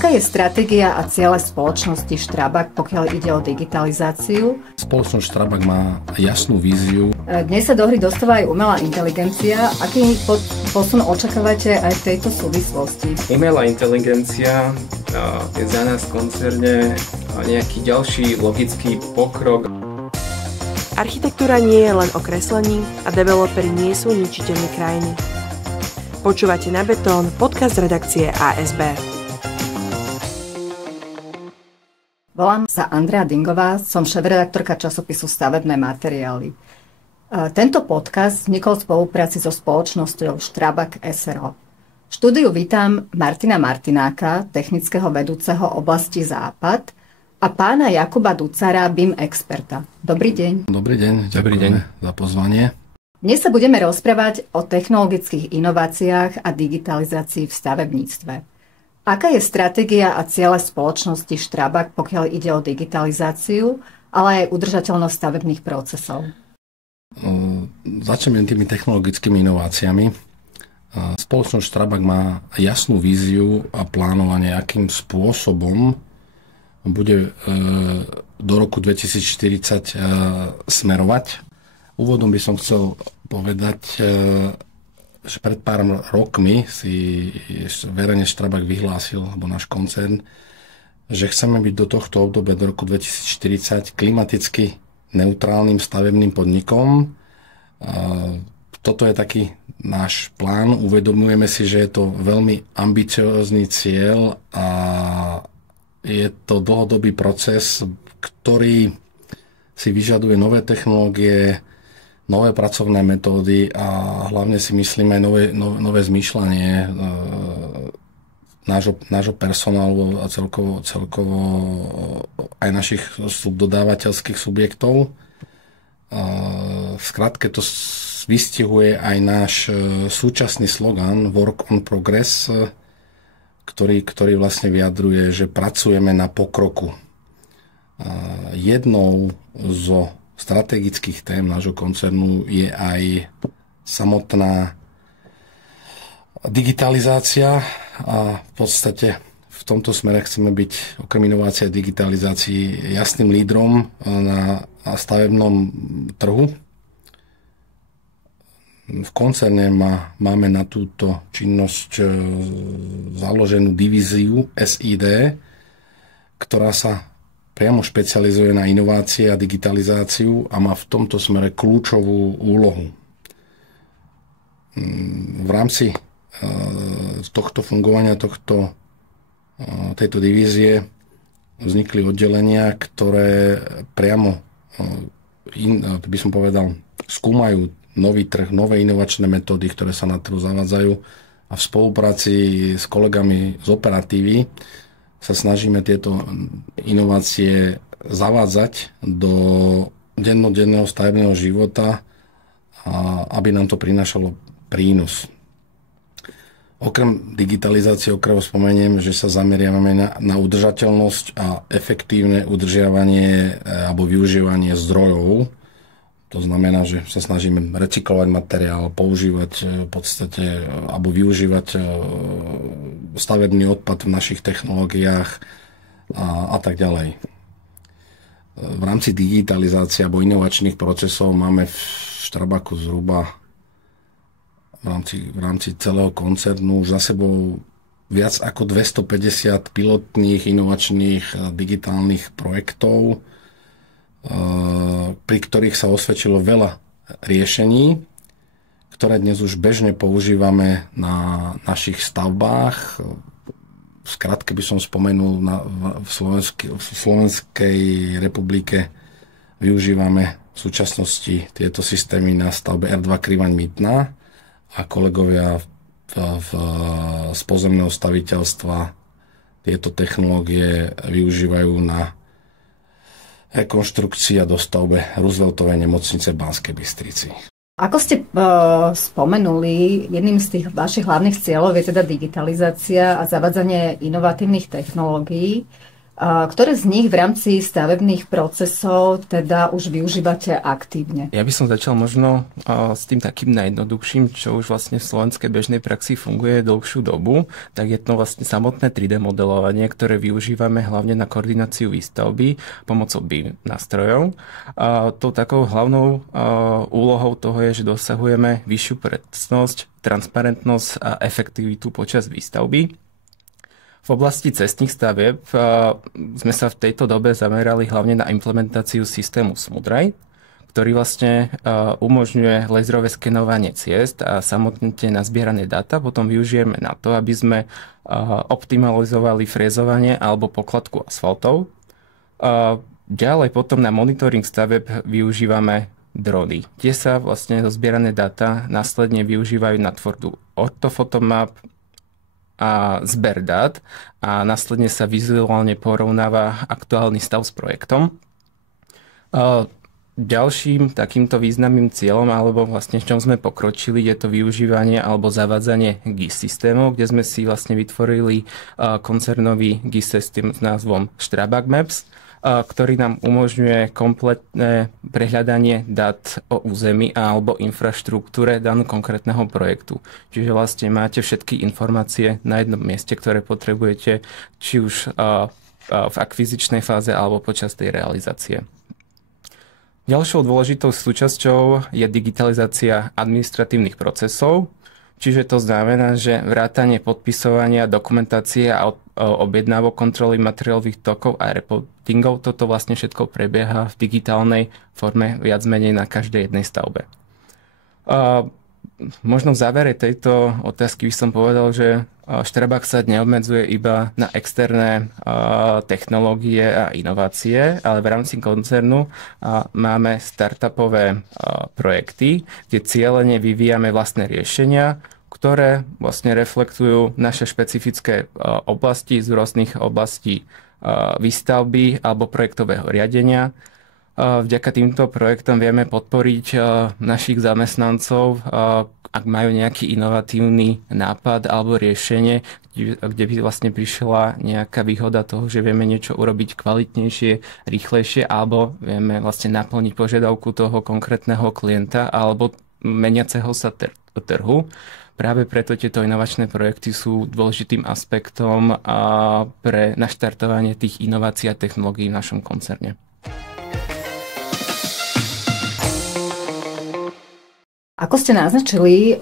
Aká je stratégia a ciele spoločnosti Strabag, pokiaľ ide o digitalizáciu? Spoločnosť Strabag má jasnú víziu. Dnes sa do hry dostáva aj umelá inteligencia. Aký posun očakávate aj v tejto súvislosti? Umelá inteligencia je za nás v koncerne nejaký ďalší logický pokrok. Architektúra nie je len o kreslení a developeri nie sú ničiteľmi krajiny. Počúvate Na betón, podcast redakcie ASB. Volám sa Andrea Dingová, som šéfredaktorka časopisu Stavebné materiály. Tento podcast vznikol v spolupráci so spoločnosťou Strabag s.r.o. V štúdiu vítam Martina Martináka, technického vedúceho oblasti Západ, a pána Jakuba Ducara, BIM experta. Dobrý deň. Dobrý deň, ďakujem za pozvanie. Dnes sa budeme rozprávať o technologických inováciách a digitalizácii v stavebníctve. Aká je stratégia a ciele spoločnosti Strabag, pokiaľ ide o digitalizáciu, ale aj udržateľnosť stavebných procesov? Začneme tými technologickými inováciami. Spoločnosť Strabag má jasnú víziu a plánovanie, akým spôsobom bude do roku 2040 smerovať. Úvodom by som chcel povedať, že pred pár rokmi si verejne Strabag vyhlásil, alebo náš koncern, že chceme byť do tohto obdobia, do roku 2040, klimaticky neutrálnym stavebným podnikom. Toto je taký náš plán. Uvedomujeme si, že je to veľmi ambiciózny cieľ a je to dlhodobý proces, ktorý si vyžaduje nové technológie, nové pracovné metódy a hlavne si myslím aj nové zmýšľanie nášho personálu a celkovo aj našich subdodávateľských subjektov. V skratke to vystihuje aj náš súčasný slogan Work on Progress, ktorý vlastne vyjadruje, že pracujeme na pokroku. Jednou zo strategických tém nášho koncernu je aj samotná digitalizácia a v podstate v tomto smere chceme byť okrem inovácie a digitalizácii jasným lídrom na stavebnom trhu. V koncerne máme na túto činnosť založenú divíziu SID, ktorá sa priamo špecializuje na inovácie a digitalizáciu a má v tomto smere kľúčovú úlohu. V rámci tohto fungovania tejto divízie vznikli oddelenia, ktoré priamo, by som povedal, skúmajú nový trh, nové inovačné metódy, ktoré sa na trhu zavádzajú a v spolupráci s kolegami z operatívy sa snažíme tieto inovácie zavádzať do dennodenného stavebného života, aby nám to prinášalo prínos. Okrem digitalizácie spomeniem, že sa zameriavame na udržateľnosť a efektívne udržiavanie alebo využívanie zdrojov. To znamená, že sa snažíme recyklovať materiál, používať v podstate alebo využívať stavebný odpad v našich technológiách a tak ďalej. V rámci digitalizácie alebo inovačných procesov máme v Strabagu zhruba v rámci celého koncernu už za sebou viac ako 250 pilotných inovačných digitálnych projektov, pri ktorých sa osvedčilo veľa riešení, ktoré dnes už bežne používame na našich stavbách. V skratke by som spomenul, v Slovenskej republike využívame v súčasnosti tieto systémy na stavbe R2 Krivaň-Mytná a kolegovia z pozemného staviteľstva tieto technológie využívajú na rekonštrukcii a dostavbe Rooseveltovej nemocnice v Banskej Bystrici. Ako ste spomenuli, jedným z tých vašich hlavných cieľov je teda digitalizácia a zavádzanie inovatívnych technológií. Ktoré z nich v rámci stavebných procesov teda už využívate aktívne? Ja by som začal možno s tým takým najjednoduchším, čo už vlastne v slovenskej bežnej praxi funguje dlhšiu dobu, tak je to vlastne samotné 3D modelovanie, ktoré využívame hlavne na koordináciu výstavby pomocou BIM nástrojov. Tou takou hlavnou úlohou toho je, že dosahujeme vyššiu presnosť, transparentnosť a efektivitu počas výstavby. V oblasti cestných stavieb sme sa v tejto dobe zamerali hlavne na implementáciu systému SmoothRide, ktorý vlastne umožňuje laserové skenovanie ciest a samotné tie nazbierané dáta potom využijeme na to, aby sme optimalizovali frézovanie alebo pokladku asfaltov. Ďalej potom na monitoring stavieb využívame drony. Tie sa vlastne zozbierané dáta následne využívajú na tvorbu ortofotomap a zber dát a následne sa vizuálne porovnáva aktuálny stav s projektom. Ďalším takýmto významným cieľom, alebo vlastne v čom sme pokročili, je to využívanie alebo zavádzanie GIS systémov, kde sme si vlastne vytvorili koncernový GIS systém s názvom Strabag Maps, ktorý nám umožňuje kompletné prehľadanie dát o území alebo infraštruktúre daného konkrétneho projektu. Čiže vlastne máte všetky informácie na jednom mieste, ktoré potrebujete, či už v akvizičnej fáze alebo počas tej realizácie. Ďalšou dôležitou súčasťou je digitalizácia administratívnych procesov, čiže to znamená, že vrátanie podpisovania, dokumentácie a objednávok kontroly materiálových tokov a reportingov, toto vlastne všetko prebieha v digitálnej forme viac menej na každej jednej stavbe. Možno v závere tejto otázky by som povedal, že Strabag sa neobmedzuje iba na externé technológie a inovácie, ale v rámci koncernu máme startupové projekty, kde cieľene vyvíjame vlastné riešenia, ktoré vlastne reflektujú naše špecifické oblasti z rôznych oblastí výstavby alebo projektového riadenia. Vďaka týmto projektom vieme podporiť našich zamestnancov, ak majú nejaký inovatívny nápad alebo riešenie, kde by vlastne prišla nejaká výhoda toho, že vieme niečo urobiť kvalitnejšie, rýchlejšie alebo vieme vlastne naplniť požiadavku toho konkrétneho klienta alebo meniaceho sa trhu. Práve preto tieto inovačné projekty sú dôležitým aspektom pre naštartovanie tých inovácií a technológií v našom koncerne. Ako ste naznačili,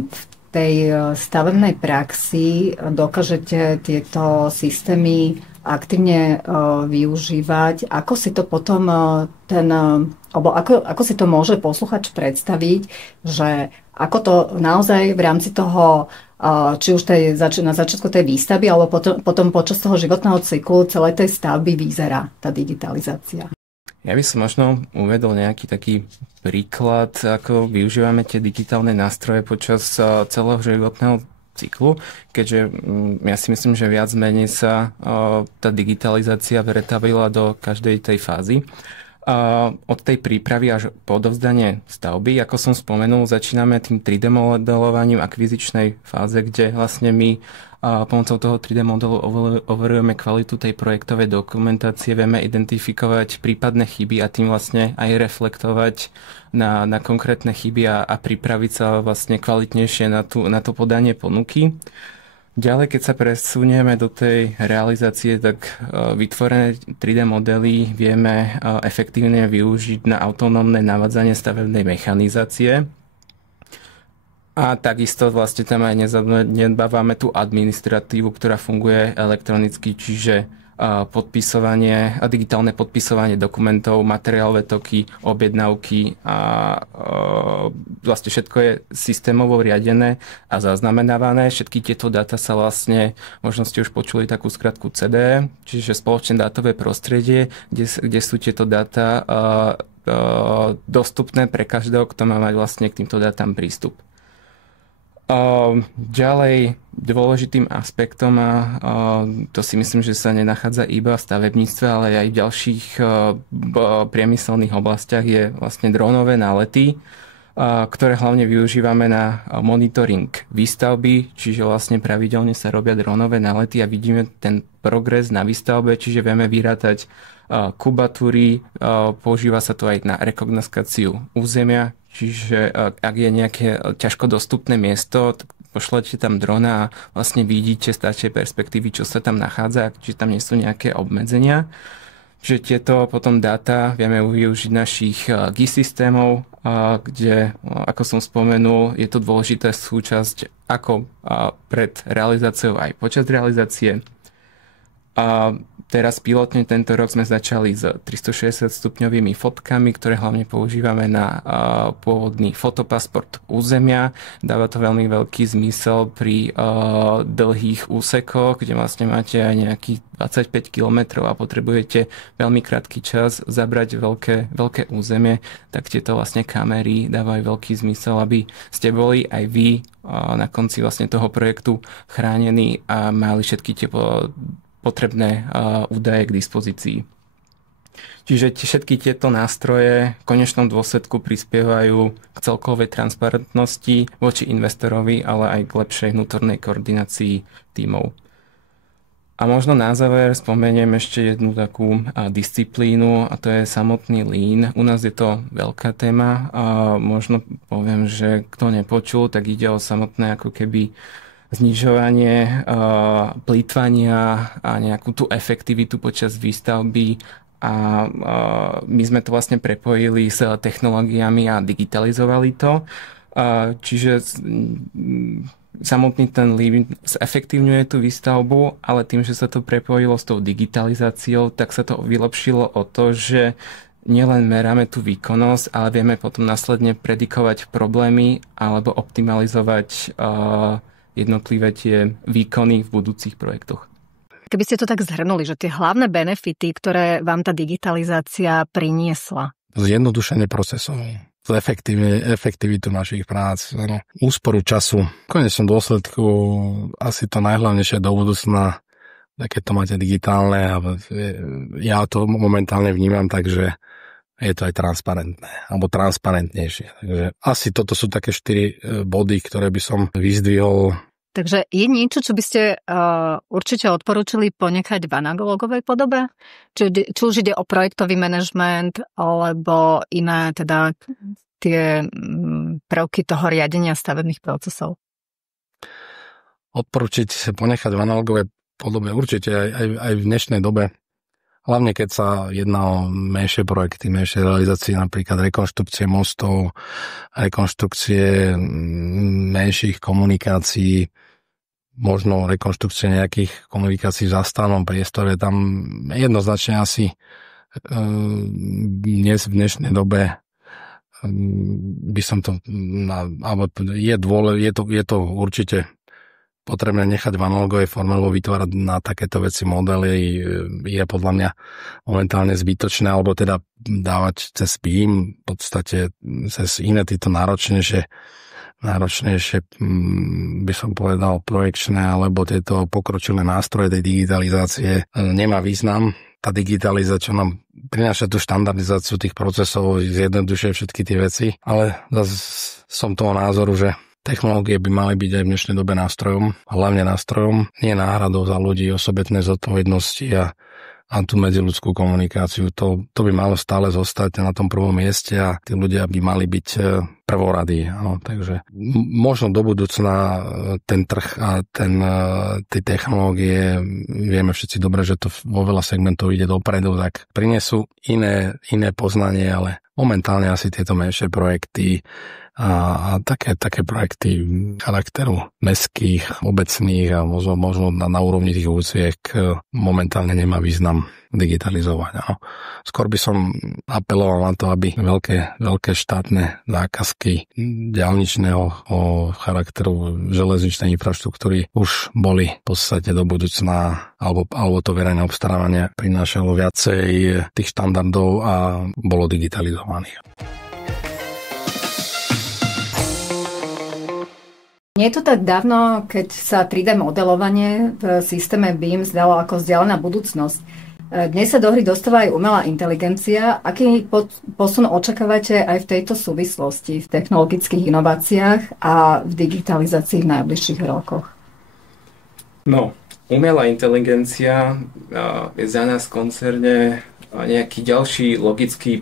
v tej stavebnej praxi dokážete tieto systémy aktívne využívať. Ako si to potom ako si to môže posluchač predstaviť, že ako to naozaj v rámci toho, či už na začiatku tej výstavby, alebo potom počas toho životného cyklu celej tej stavby vyzerá tá digitalizácia? Ja by som možno uvedol nejaký taký príklad, ako využívame tie digitálne nástroje počas celého životného cyklu, keďže ja si myslím, že viac menej sa tá digitalizácia pretavila do každej tej fázy. Od tej prípravy až po odovzdanie stavby, ako som spomenul, začíname tým 3D modelovaním akvizičnej fáze, kde vlastne my pomocou toho 3D modelu overujeme kvalitu tej projektovej dokumentácie, vieme identifikovať prípadné chyby a tým vlastne aj reflektovať na konkrétne chyby a pripraviť sa vlastne kvalitnejšie na to podanie ponuky. Ďalej, keď sa presunieme do tej realizácie, tak vytvorené 3D modely vieme efektívne využiť na autonómne navádzanie stavebnej mechanizácie. A takisto vlastne tam aj nedbávame tú administratívu, ktorá funguje elektronicky, čiže podpisovanie, digitálne podpisovanie dokumentov, materiálové toky, objednávky a vlastne všetko je systémovo riadené a zaznamenávané. Všetky tieto dáta sa vlastne, možno ste už počuli takú skratku CDE, čiže spoločné dátové prostredie, kde sú tieto dáta dostupné pre každého, kto má mať vlastne k týmto dátam prístup. Ďalej dôležitým aspektom, a to si myslím, že sa nenachádza iba v stavebníctve, ale aj v ďalších priemyselných oblastiach, je vlastne drónové nálety. ktoré hlavne využívame na monitoring výstavby, čiže vlastne pravidelne sa robia dronové nálety a vidíme ten progres na výstavbe, čiže vieme vyrátať kubatúry, používa sa to aj na rekognoskáciu územia, čiže ak je nejaké ťažko dostupné miesto, tak pošlete tam drona a vlastne vidíte z táčej perspektívy, čo sa tam nachádza, či tam nie sú nejaké obmedzenia. Čiže tieto potom dáta vieme využiť našich GIS systémov, kde, ako som spomenul, je to dôležitá súčasť ako pred realizáciou aj počas realizácie. A teraz pilotne tento rok sme začali s 360 stupňovými fotkami, ktoré hlavne používame na pôvodný fotopasport územia. Dáva to veľmi veľký zmysel pri dlhých úsekoch, kde vlastne máte aj nejakých 25 km a potrebujete veľmi krátky čas zabrať veľké územie, tak tieto vlastne kamery dávajú veľký zmysel, aby ste boli aj vy na konci vlastne toho projektu chránení a mali všetky tie potrebné údaje k dispozícii. Čiže všetky tieto nástroje v konečnom dôsledku prispievajú k celkovej transparentnosti voči investorovi, ale aj k lepšej vnútornej koordinácii tímov. A možno na záver spomeniem ešte jednu takú disciplínu, a to je samotný lean. U nás je to veľká téma a možno poviem, že kto nepočul, tak ide o samotné ako keby znižovanie plýtvania a nejakú tú efektivitu počas výstavby a my sme to vlastne prepojili s technológiami a digitalizovali to. Čiže samotný ten lean zefektívňuje tú výstavbu, ale tým, že sa to prepojilo s tou digitalizáciou, tak sa to vylepšilo o to, že nielen meráme tú výkonnosť, ale vieme potom následne predikovať problémy alebo optimalizovať jednotlivé tie výkony v budúcich projektoch. Keby ste to tak zhrnuli, že tie hlavné benefity, ktoré vám tá digitalizácia priniesla? Zjednodušenie procesov, efektivitu našich prác, úsporu času. V konečnom dôsledku asi to najhlavnejšie do budúcna, keď to máte digitálne, ja to momentálne vnímam tak, že je to aj transparentné, alebo transparentnejšie. Takže asi toto sú také 4 body, ktoré by som vyzdvihol. Takže je niečo, čo by ste určite odporúčili ponechať v analogovej podobe? Či už ide o projektový manažment, alebo iné teda tie prvky toho riadenia stavebných procesov? Odporúčiť ponechať v analogovej podobe určite aj v dnešnej dobe. Hlavne keď sa jedná o menšie projekty, menšie realizácie, napríklad rekonštrukcie mostov, rekonštrukcie menších komunikácií, možno rekonštrukcie nejakých komunikácií v zástavnom priestore. Tam jednoznačne asi dnes v dnešnej dobe by som to, alebo je to určite potrebné nechať v analogovej forme, alebo vytvárať na takéto veci modely je podľa mňa momentálne zbytočné, alebo teda dávať cez BIM, v podstate cez iné tieto náročnejšie by som povedal projekčné, alebo tieto pokročilé nástroje tej digitalizácie nemá význam. Tá digitalizácia, čo nám prináša tú štandardizáciu tých procesov, zjednodušuje všetky tie veci, ale zase som toho názoru, že technológie by mali byť aj v dnešnej dobe nástrojom, hlavne nástrojom, nie náhradou za ľudí, osobitnej zodpovednosti a tú medziľudskú komunikáciu. To by malo stále zostať na tom prvom mieste a tí ľudia by mali byť prvoradí. No, takže možno do budúcna ten trh a tie technológie, vieme všetci dobre, že to vo veľa segmentov ide dopredu, tak prinesú iné poznanie, ale momentálne asi tieto menšie projekty a také projekty charakteru mestských, obecných a možno na úrovni tých úciek momentálne nemá význam digitalizovať. No. Skôr by som apeloval na to, aby veľké štátne zákazky diaľničného charakteru železničnej infraštruktúry už boli v podstate do budúcna alebo to verejné obstarávanie prinášalo viacej tých štandardov a bolo digitalizovaných. Nie je to tak dávno, keď sa 3D modelovanie v systéme BIM zdalo ako vzdialená budúcnosť. Dnes sa do hry dostáva aj umelá inteligencia. Aký posun očakávate aj v tejto súvislosti, v technologických inováciách a v digitalizácii v najbližších rokoch? No, umelá inteligencia je za nás v koncerne nejaký ďalší logický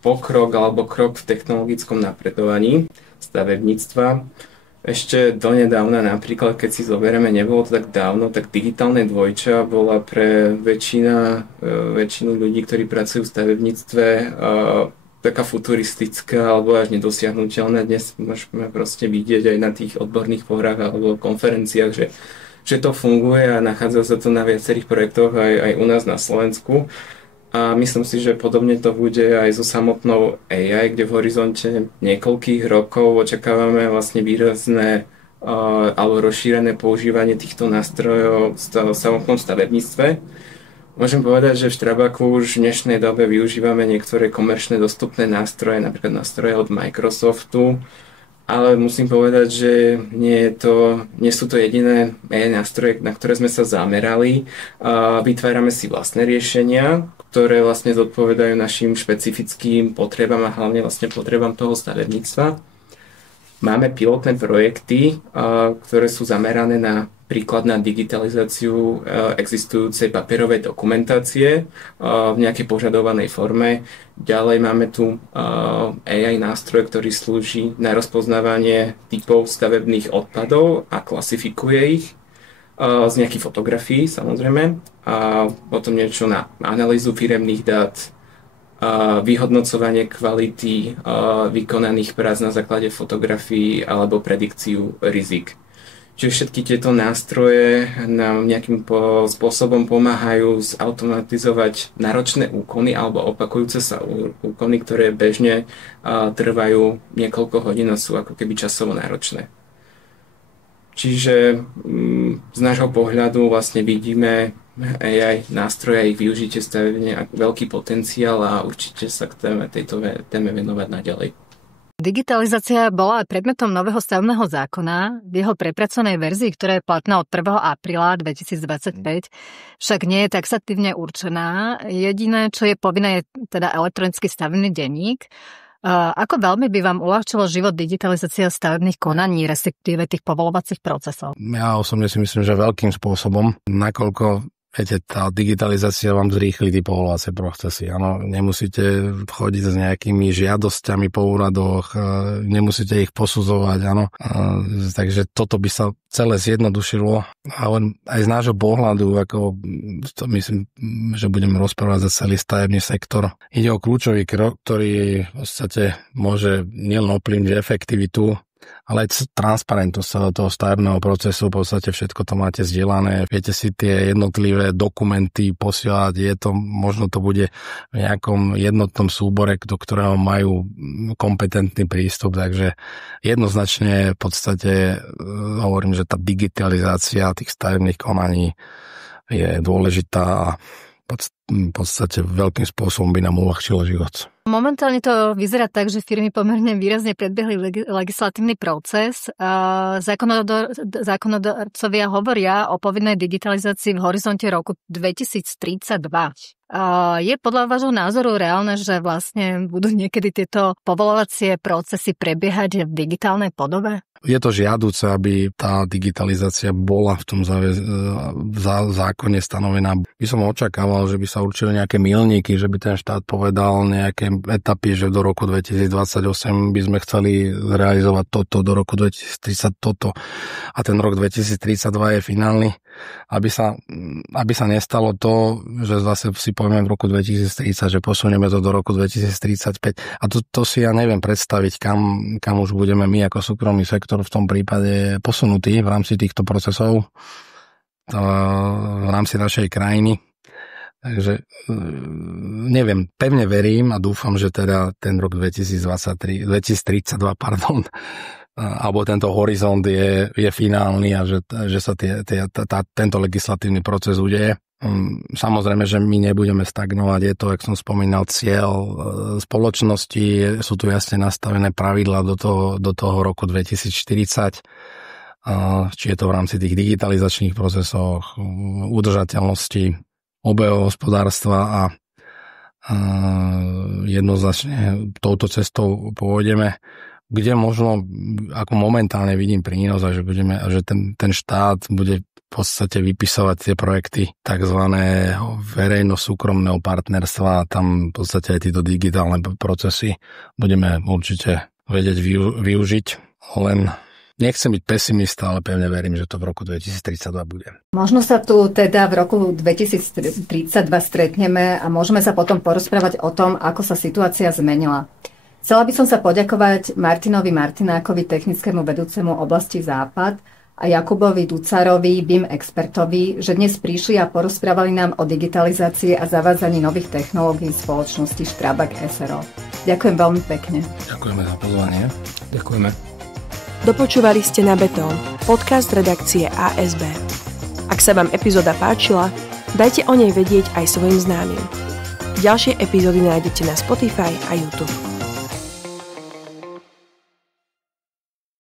pokrok alebo krok v technologickom napredovaní stavebníctva. Ešte donedávna napríklad, keď si zoberieme, nebolo to tak dávno, tak digitálne dvojča bola pre väčšinu ľudí, ktorí pracujú v stavebníctve, taká futuristická alebo až nedosiahnuteľná. Dnes môžeme proste vidieť aj na tých odborných fórach alebo konferenciách, že to funguje a nachádza sa to na viacerých projektoch aj u nás na Slovensku. A myslím si, že podobne to bude aj so samotnou AI, kde v horizonte niekoľkých rokov očakávame vlastne výrazné alebo rozšírené používanie týchto nástrojov v samotnom stavebníctve. Môžem povedať, že v Strabaku už v dnešnej dobe využívame niektoré komerčne dostupné nástroje, napríklad nástroje od Microsoftu, ale musím povedať, že nie sú to jediné nástroje, na ktoré sme sa zamerali. Vytvárame si vlastné riešenia, ktoré vlastne zodpovedajú našim špecifickým potrebám a hlavne vlastne potrebám toho stavebníctva. Máme pilotné projekty, ktoré sú zamerané napríklad na digitalizáciu existujúcej papierovej dokumentácie v nejakej požadovanej forme. Ďalej máme tu AI nástroj, ktorý slúži na rozpoznávanie typov stavebných odpadov a klasifikuje ich z nejakých fotografií samozrejme. A potom niečo na analýzu firemných dát, vyhodnocovanie kvality vykonaných prác na základe fotografií alebo predikciu rizik. Čiže všetky tieto nástroje nám nejakým spôsobom pomáhajú zautomatizovať náročné úkony alebo opakujúce sa úkony, ktoré bežne trvajú niekoľko hodín a sú ako keby časovo náročné. Čiže z nášho pohľadu vlastne vidíme AI nástroje a ich využitie stavebne ako veľký potenciál a určite sa k tejto téme venovať naďalej. Digitalizácia bola aj predmetom nového stavebného zákona. V jeho prepracovanej verzii, ktorá je platná od 1. apríla 2025, však nie je taxatívne určená. Jediné, čo je povinné, je teda elektronický stavebný denník. Ako veľmi by vám uľahčilo život digitalizácia stavebných konaní, respektíve tých povoľovacích procesov? Ja osobne si myslím, že veľkým spôsobom, nakoľko viete, tá digitalizácia vám zrýchli tie povoľovacie procesy. Áno, nemusíte chodiť s nejakými žiadosťami po úradoch, nemusíte ich posudzovať, áno. Takže toto by sa celé zjednodušilo. Ale aj z nášho pohľadu, ako to myslím, že budeme rozprávať za celý stavebný sektor, ide o kľúčový krok, ktorý v podstate môže nielen ovplyvniť efektivitu, ale aj transparentnosť toho stavebného procesu, v podstate všetko to máte zdieľané, viete si tie jednotlivé dokumenty posielať, možno to bude v nejakom jednotnom súbore, do ktorého majú kompetentný prístup, takže jednoznačne v podstate hovorím, že tá digitalizácia tých stavebných konaní je dôležitá a v podstate veľkým spôsobom by nám uľahčilo život. Momentálne to vyzerá tak, že firmy pomerne výrazne predbehli legislatívny proces. Zákonodarcovia hovoria o povinnej digitalizácii v horizonte roku 2032. Je podľa vášho názoru reálne, že vlastne budú niekedy tieto povolovacie procesy prebiehať v digitálnej podobe? Je to žiaduce, aby tá digitalizácia bola v tom zákone stanovená. By som očakával, že by sa určili nejaké milníky, že by ten štát povedal nejaké etapy, že do roku 2028 by sme chceli realizovať toto, do roku 2030 toto a ten rok 2032 je finálny. Aby sa nestalo to, že zase si povieme v roku 2030, že posunieme to do roku 2035 a to si ja neviem predstaviť, kam už budeme my ako súkromný sektor v tom prípade posunutí v rámci týchto procesov v rámci našej krajiny. Takže neviem, pevne verím a dúfam, že teda ten rok 2032, alebo tento horizont je finálny a že sa tento legislatívny proces udeje. Samozrejme, že my nebudeme stagnovať, je to, jak som spomínal, cieľ spoločnosti, sú tu jasne nastavené pravidlá do toho roku 2040, či je to v rámci tých digitalizačných procesoch, udržateľnosti obehového hospodárstva a jednoznačne touto cestou pôjdeme, kde možno, ako momentálne vidím prínos, že ten štát bude v podstate vypisovať tie projekty takzvaného verejno-súkromného partnerstva a tam v podstate aj tieto digitálne procesy budeme určite vedieť využiť. Len nechcem byť pesimista, ale pevne verím, že to v roku 2032 bude. Možno sa tu teda v roku 2032 stretneme a môžeme sa potom porozprávať o tom, ako sa situácia zmenila. Chcela by som sa poďakovať Martinovi Martinákovi, technickému vedúcemu oblasti Západ, a Jakubovi Ducarovi, BIM expertovi, že dnes prišli a porozprávali nám o digitalizácii a zavádzaní nových technológií spoločnosti Strabag SRO. Ďakujem veľmi pekne. Ďakujeme za pozvanie. Ďakujeme. Dopočúvali ste Na betón, podcast redakcie ASB. Ak sa vám epizóda páčila, dajte o nej vedieť aj svojim známym. Ďalšie epizódy nájdete na Spotify a YouTube.